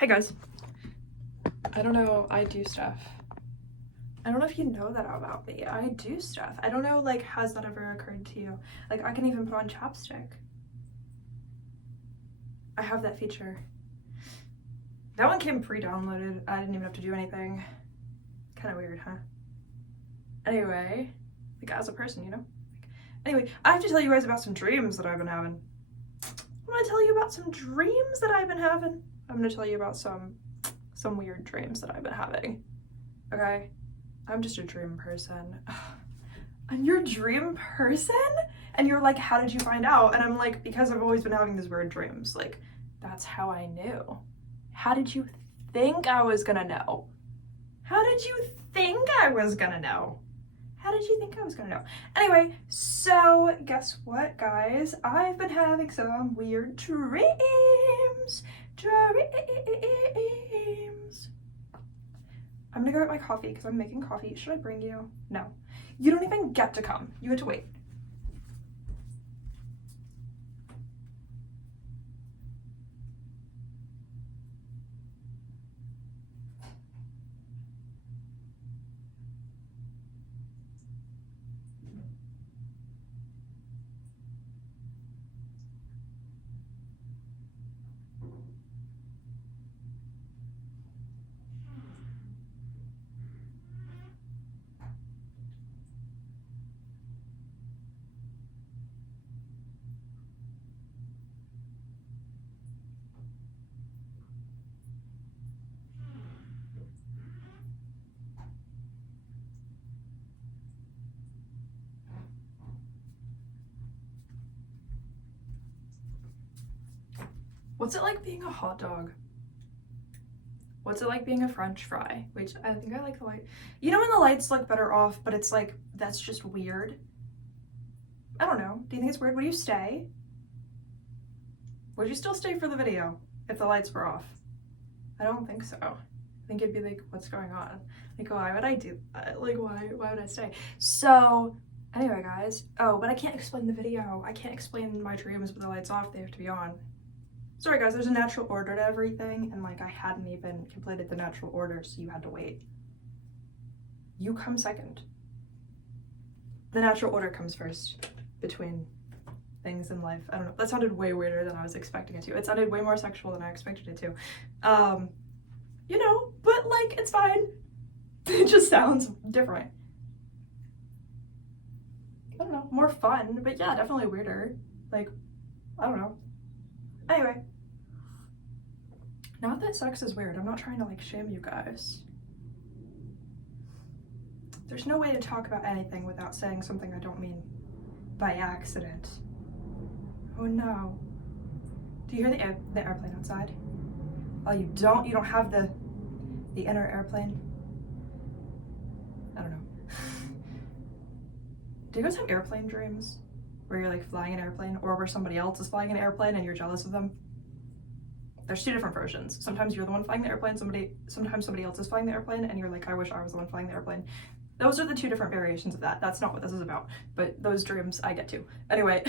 Hey guys. I don't know, I do stuff. I don't know if you know that about me. I do stuff. I don't know, like, has that ever occurred to you? Like, I can even put on chapstick. I have that feature. That one came pre-downloaded. I didn't even have to do anything. Kind of weird, huh? Anyway, like, as a person, you know? Anyway, I have to tell you guys about some dreams that I've been having. I'm gonna tell you about some dreams that I've been having. I'm gonna tell you about some weird dreams that I've been having. Okay? I'm just a dream person. And you're a dream person? And you're like, how did you find out? And I'm like, because I've always been having these weird dreams. Like, that's how I knew. How did you think I was gonna know? How did you think I was gonna know? How did you think I was gonna know? Anyway, so guess what, guys? I've been having some weird dreams. I'm gonna go get my coffee because I'm making coffee. Should I bring you? No. You don't even get to come. You have to wait. What's it like being a hot dog? What's it like being a French fry? Which I think I like the light. You know when the lights look better off, but it's like, that's just weird? I don't know. Do you think it's weird? Would you stay? Would you still stay for the video if the lights were off? I don't think so. I think it'd be like, what's going on? Like, why would I do that? Like, why would I stay? So, anyway, guys. Oh, but I can't explain the video. I can't explain my dreams with the lights off. They have to be on. Sorry guys, there's a natural order to everything, and like I hadn't even completed the natural order, so you had to wait. You come second. The natural order comes first between things in life. I don't know. That sounded way weirder than I was expecting it to. It sounded way more sexual than I expected it to. You know, but like it's fine. It just sounds different. I don't know, more fun, but yeah, definitely weirder. Like, I don't know. Anyway, not that sex is weird. I'm not trying to like shame you guys. There's no way to talk about anything without saying something I don't mean by accident. Oh no. Do you hear the airplane outside? Oh, you don't have the inner airplane? I don't know. Do you guys have airplane dreams? Where you're like flying an airplane, or where somebody else is flying an airplane and you're jealous of them? There's two different versions. Sometimes you're the one flying the airplane, sometimes somebody else is flying the airplane and you're like, I wish I was the one flying the airplane. Those are the two different variations of that. That's not what this is about, but those dreams I get to. Anyway,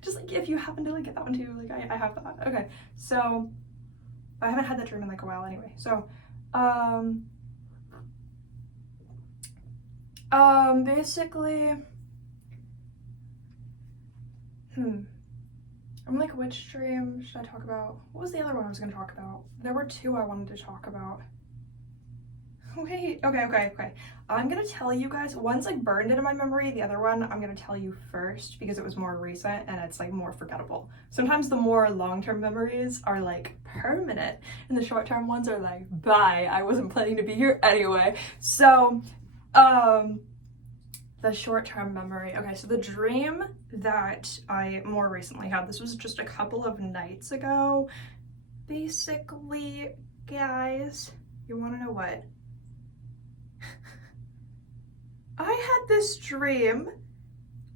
just like if you happen to like get that one too, like I have that. Okay, so I haven't had that dream in like a while anyway. So, basically, I'm like, which dream should I talk about? What was the other one I was gonna talk about? There were two I wanted to talk about. Wait, okay. I'm gonna tell you guys, one's like burned into my memory, the other one I'm gonna tell you first because it was more recent and it's like more forgettable. Sometimes the more long-term memories are like permanent and the short-term ones are like, bye, I wasn't planning to be here anyway. So, the short-term memory. Okay, so the dream that I more recently had, this was just a couple of nights ago. Basically, guys, you wanna know what? I had this dream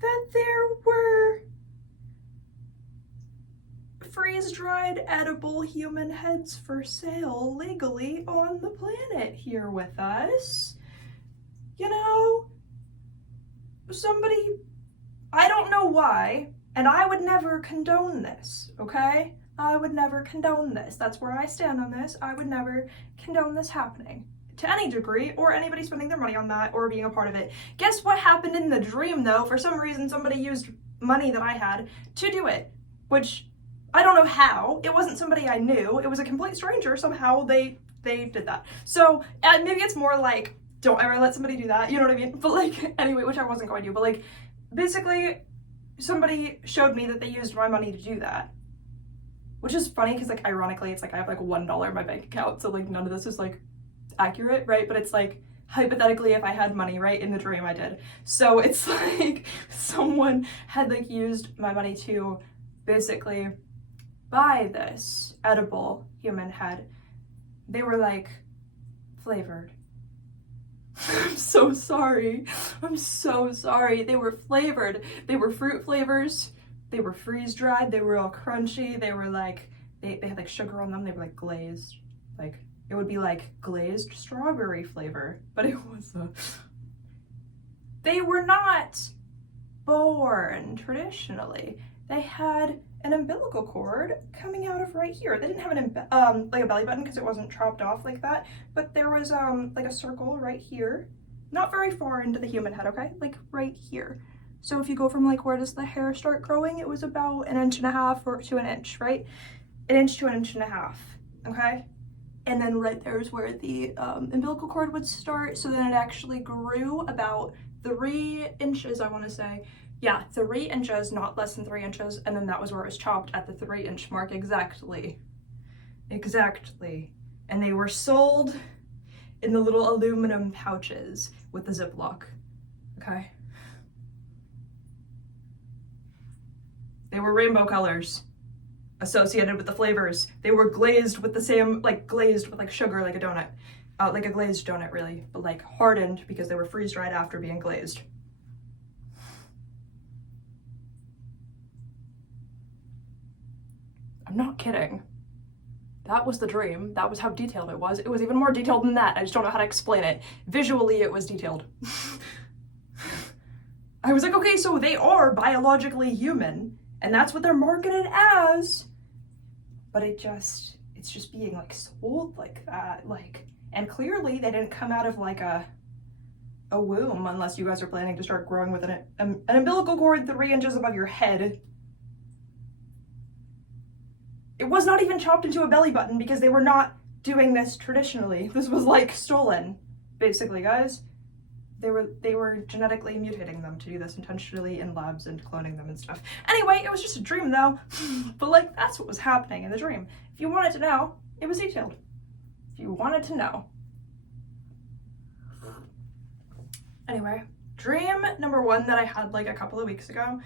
that there were freeze-dried edible human heads for sale legally on the planet here with us. You know, somebody, I don't know why, and I would never condone this, okay? I would never condone this. That's where I stand on this. I would never condone this happening to any degree, or anybody spending their money on that or being a part of it. Guess what happened in the dream though? For some reason, somebody used money that I had to do it, which I don't know how. It wasn't somebody I knew. It was a complete stranger. Somehow they did that. So maybe it's more like, don't ever let somebody do that. You know what I mean? But like, anyway, which I wasn't going to, but like, basically somebody showed me that they used my money to do that. Which is funny because like, ironically, it's like I have like $1 in my bank account. So like, none of this is like accurate, right? But it's like, hypothetically, if I had money, right, in the dream I did. So it's like someone had like used my money to basically buy this edible human head. They were like flavored. I'm so sorry. I'm so sorry. They were flavored. They were fruit flavors. They were freeze dried. They were all crunchy. They were like, they had like sugar on them. They were like glazed, like, it would be like glazed strawberry flavor, but it was they were not born traditionally. They had an umbilical cord coming out of right here. They didn't have an like a belly button because it wasn't chopped off like that, but there was like a circle right here, not very far into the human head, okay? Like right here. So if you go from like, where does the hair start growing? It was about 1.5 inches or to an inch, right? 1 inch to 1.5 inches, okay? And then right there is where the umbilical cord would start. So then it actually grew about 3 inches, I want to say. Yeah, 3 inches, not less than 3 inches. And then that was where it was chopped at the 3-inch mark exactly. Exactly. And they were sold in the little aluminum pouches with the Ziploc. Okay. They were rainbow colors associated with the flavors. They were glazed with the same, like glazed with like sugar, like a donut, like a glazed donut really, but like hardened because they were freeze dried after being glazed. I'm not kidding. That was the dream. That was how detailed it was. It was even more detailed than that. I just don't know how to explain it. Visually, it was detailed. I was like, okay, so they are biologically human, and that's what they're marketed as. But it's just being like sold like that, like, and clearly they didn't come out of like a womb unless you guys are planning to start growing with an umbilical cord 3 inches above your head. It was not even chopped into a belly button because they were not doing this traditionally. This was like stolen, basically, guys. They were genetically mutating them to do this intentionally in labs and cloning them and stuff. Anyway, it was just a dream though. But like, that's what was happening in the dream. If you wanted to know, it was detailed. If you wanted to know. Anyway, dream number 1 that I had like a couple of weeks ago.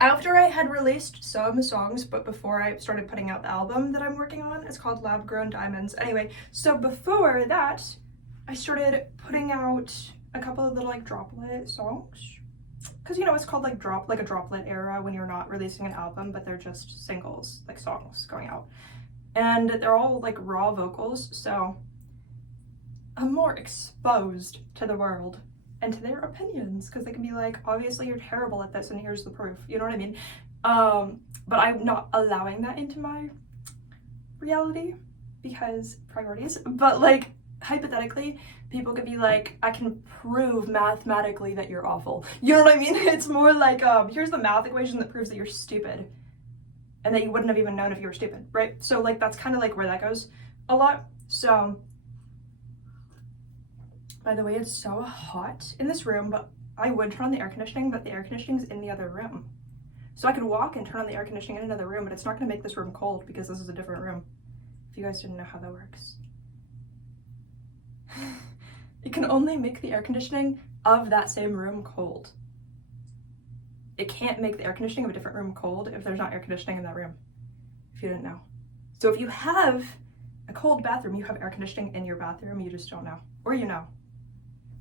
After I had released some songs, but before I started putting out the album that I'm working on, it's called Lab Grown Diamonds. Anyway, so before that, I started putting out a couple of little like droplet songs. Cause you know, it's called like a droplet era when you're not releasing an album, but they're just singles, like songs going out. And they're all like raw vocals, so I'm more exposed to the world and to their opinions, because they can be like, obviously you're terrible at this and here's the proof, you know what I mean? But I'm not allowing that into my reality because priorities, but like, hypothetically, people could be like, I can prove mathematically that you're awful. You know what I mean? It's more like, here's the math equation that proves that you're stupid and that you wouldn't have even known if you were stupid, right? So like, that's kind of like where that goes a lot. So, by the way, it's so hot in this room, but I would turn on the air conditioning, but the air conditioning's in the other room. So I could walk and turn on the air conditioning in another room, but it's not gonna make this room cold because this is a different room. If you guys didn't know how that works. It can only make the air conditioning of that same room cold. It can't make the air conditioning of a different room cold if there's not air conditioning in that room, if you didn't know. So if you have a cold bathroom, you have air conditioning in your bathroom, you just don't know. Or you know,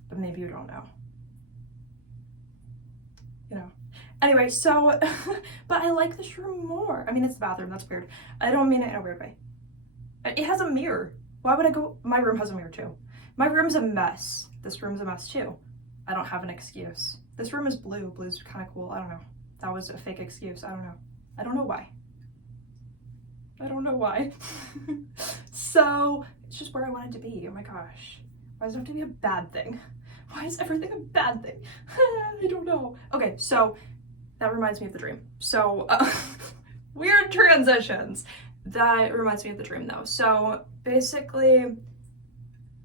but maybe you don't know. You know. Anyway, so, but I like this room more. I mean, it's the bathroom, that's weird. I don't mean it in a weird way. It has a mirror. Why would I go? My room has a mirror too. My room's a mess. This room's a mess too. I don't have an excuse. This room is blue. Blue's kind of cool. I don't know. That was a fake excuse. I don't know. I don't know why. I don't know why. So it's just where I wanted to be. Oh my gosh. Why does it have to be a bad thing? Why is everything a bad thing? I don't know. Okay, so that reminds me of the dream. So weird transitions. That reminds me of the dream though. So basically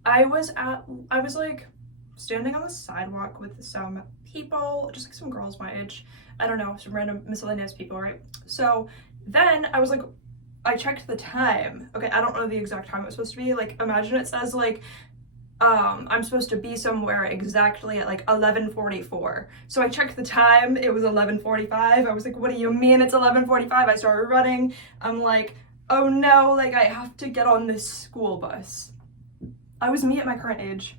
I was like standing on the sidewalk with some people, just like some girls my age. I don't know, some random miscellaneous people, right? So then I was like, I checked the time. Okay, I don't know the exact time it was supposed to be. Like, imagine it says like, I'm supposed to be somewhere exactly at like 11:44. So I checked the time, it was 11:45. I was like, what do you mean it's 11:45? I started running. I'm like, oh no, like I have to get on this school bus. I was me at my current age.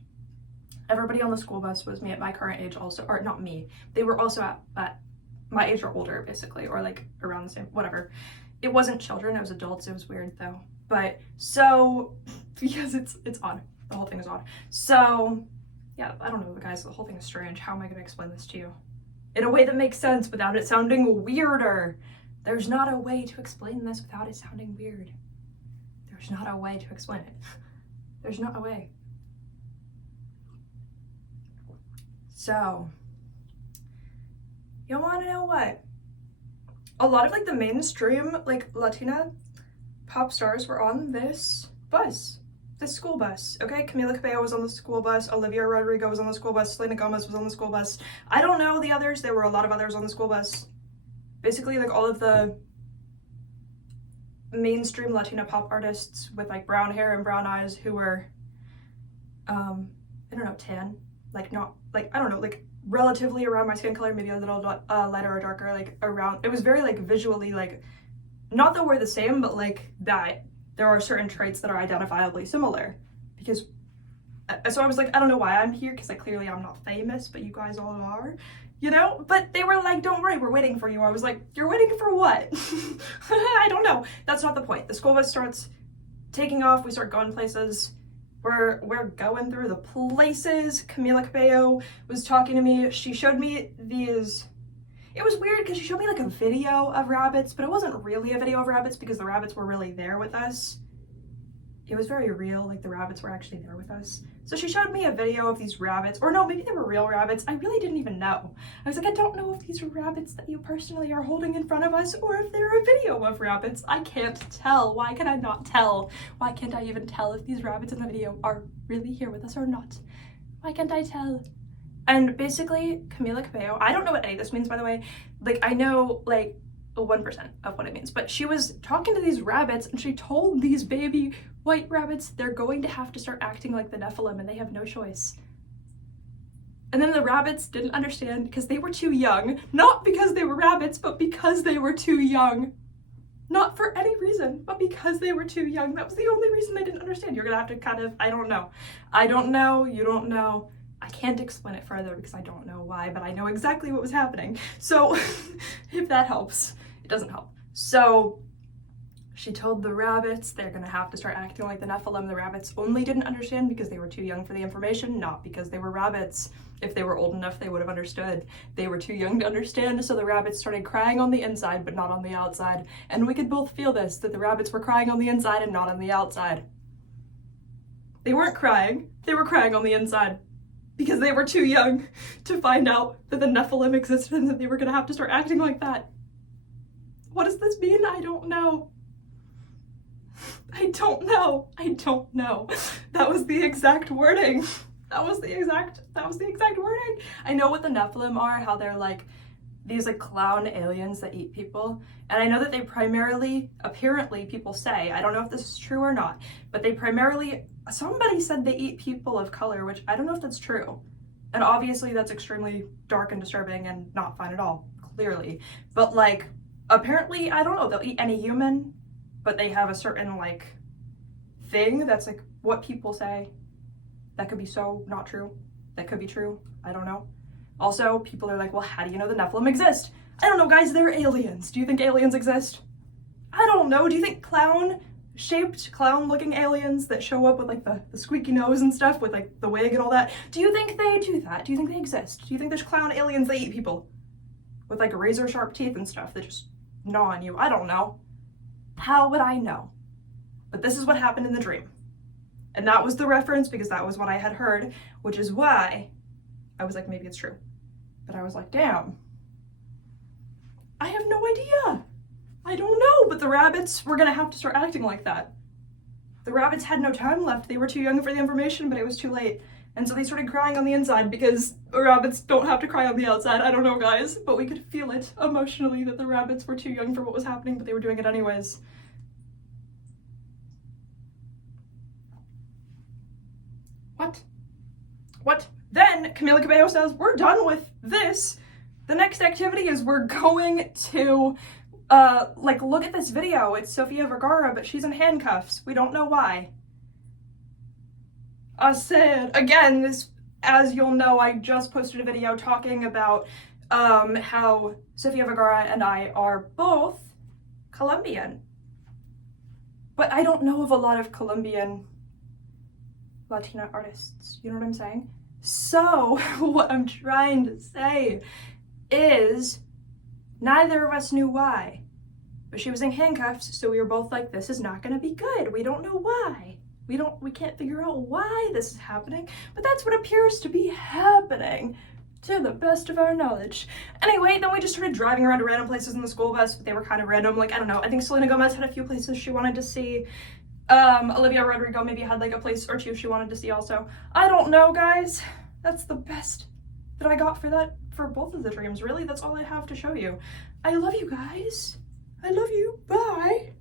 Everybody on the school bus was me at my current age also, or not me. They were also at my age or older, basically, or like around the same, whatever. It wasn't children, it was adults. It was weird though. But so, because it's odd. The whole thing is odd. So, yeah, I don't know, guys, the whole thing is strange. How am I gonna explain this to you? In a way that makes sense without it sounding weirder. There's not a way to explain this without it sounding weird. There's not a way to explain it. There's not a way. So, you wanna know what? A lot of like the mainstream like Latina pop stars were on this bus, this school bus. Okay, Camila Cabello was on the school bus, Olivia Rodrigo was on the school bus, Selena Gomez was on the school bus. I don't know the others. There were a lot of others on the school bus. Basically, like all of the mainstream Latina pop artists with like brown hair and brown eyes who were, I don't know, tan, like not like I don't know, like relatively around my skin color, maybe a little lighter or darker, like around. It was very like visually like, not that we're the same, but like that there are certain traits that are identifiably similar. Because so I was like, I don't know why I'm here, because like clearly I'm not famous, but you guys all are, you know? But they were like, don't worry, we're waiting for you. I was like, you're waiting for what? I don't know. That's not the point. The school bus starts taking off, we start going places. We're going through the places. Camila Cabello was talking to me. She showed me these, it was weird because she showed me like a video of rabbits, but it wasn't really a video of rabbits because the rabbits were really there with us. It was very real, like the rabbits were actually there with us. So she showed me a video of these rabbits, or no, maybe they were real rabbits. I really didn't even know. I was like, I don't know if these are rabbits that you personally are holding in front of us or if they're a video of rabbits. I can't tell. Why can I not tell? Why can't I even tell if these rabbits in the video are really here with us or not? Why can't I tell? And basically, Camila Cabello, I don't know what any of this means, by the way. Like, I know, like, 1% of what it means, but she was talking to these rabbits and she told these baby white rabbits they're going to have to start acting like the Nephilim and they have no choice. And then the rabbits didn't understand because they were too young, not because they were rabbits, but because they were too young. Not for any reason, but because they were too young. That was the only reason they didn't understand. You're gonna have to kind of, I don't know, you don't know. I can't explain it further because I don't know why, but I know exactly what was happening. So if that helps, it doesn't help. So she told the rabbits they're gonna have to start acting like the Nephilim. The rabbits only didn't understand because they were too young for the information, not because they were rabbits. If they were old enough, they would have understood. They were too young to understand, so the rabbits started crying on the inside, but not on the outside. And we could both feel this, that the rabbits were crying on the inside and not on the outside. They weren't crying, they were crying on the inside. Because they were too young to find out that the Nephilim existed and that they were gonna have to start acting like that. What does this mean? I don't know. I don't know. That was the exact wording. That was the exact wording. I know what the Nephilim are, how they're like these like clown aliens that eat people. And I know that they primarily, apparently people say, I don't know if this is true or not, but they primarily, somebody said they eat people of color, which I don't know if that's true. And obviously that's extremely dark and disturbing and not fun at all, clearly. But like, apparently, I don't know, they'll eat any human, but they have a certain like thing that's like what people say. That could be so not true. That could be true. I don't know. Also, people are like, well, how do you know the Nephilim exist? I don't know, guys, they're aliens. Do you think aliens exist? I don't know. Do you think clown-shaped, clown-looking aliens that show up with like the squeaky nose and stuff with like the wig and all that, do you think they do that? Do you think they exist? Do you think there's clown aliens that eat people with like razor-sharp teeth and stuff that just gnaw on you? I don't know. How would I know? But this is what happened in the dream. And that was the reference because that was what I had heard, which is why I was like, maybe it's true. But I was like, damn, I have no idea. I don't know, but the rabbits were gonna have to start acting like that. The rabbits had no time left. They were too young for the information, but it was too late. And so they started crying on the inside because rabbits don't have to cry on the outside. I don't know, guys, but we could feel it emotionally that the rabbits were too young for what was happening, but they were doing it anyways. What? Then Camila Cabello says, we're done with this. The next activity is we're going to, look at this video. It's Sofia Vergara, but she's in handcuffs. We don't know why. I said, again, this, as you'll know, I just posted a video talking about how Sofia Vergara and I are both Colombian. But I don't know of a lot of Colombian Latina artists, you know what I'm saying? So what I'm trying to say is neither of us knew why, but she was in handcuffs, so we were both like, this is not gonna be good. We don't know why. We can't figure out why this is happening, but that's what appears to be happening to the best of our knowledge. Anyway, then we just started driving around to random places in the school bus, but they were kind of random. Like, I don't know, I think Selena Gomez had a few places she wanted to see. Olivia Rodrigo maybe had like a place or two she wanted to see also. I don't know, guys. That's the best that I got for both of the dreams. Really, that's all I have to show you. I love you guys. I love you. Bye.